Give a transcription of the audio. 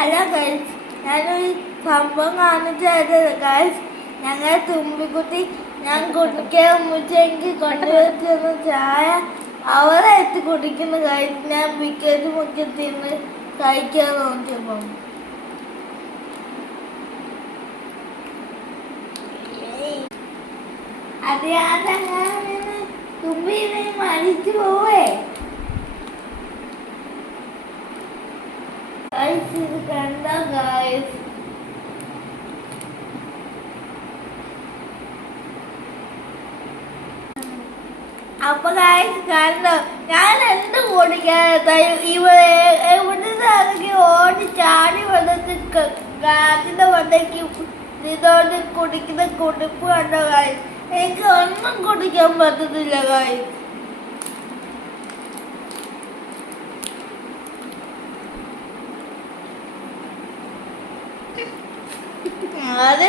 അല്ല ഗൈസ്, ഞാനൊരു സംഭവം കാണിച്ചത് ഗൈസ്. ഞങ്ങൾ തുമ്പിക്കുട്ടി ഞാൻ കുടിക്കാൻ മുമ്പെങ്കിൽ കൊണ്ടുവരുന്ന ചായ അവരെ എത്തി കുടിക്കുന്ന ഗൈസ്. ഞാൻ വിക്കറ്റ് മുക്കി തിന്ന് കഴിക്കാൻ നോക്കിയപ്പോൾ അറിയാതെ തുമ്പി മരിച്ചു പോവേ. ഗൈസ് ഇത് കണ്ടോ ഗൈസ്? അപ്പൊ ഗൈസ് കണ്ടോ, ഞാൻ എന്ത് കുടിക്കാത്ത ഇവിടെ എവിടുന്നാണെങ്കിൽ ഓടി ചാടി വന്നിട്ട് കാറ്റിന്റെ വന്നേക്ക് ഇതോട് കുടിക്കുന്ന കുടിപ്പ് കണ്ടോ ഗൈസ്? എനിക്ക് ഒന്നും കുടിക്കാൻ പറ്റുന്നില്ല ഗൈസ്. അതേ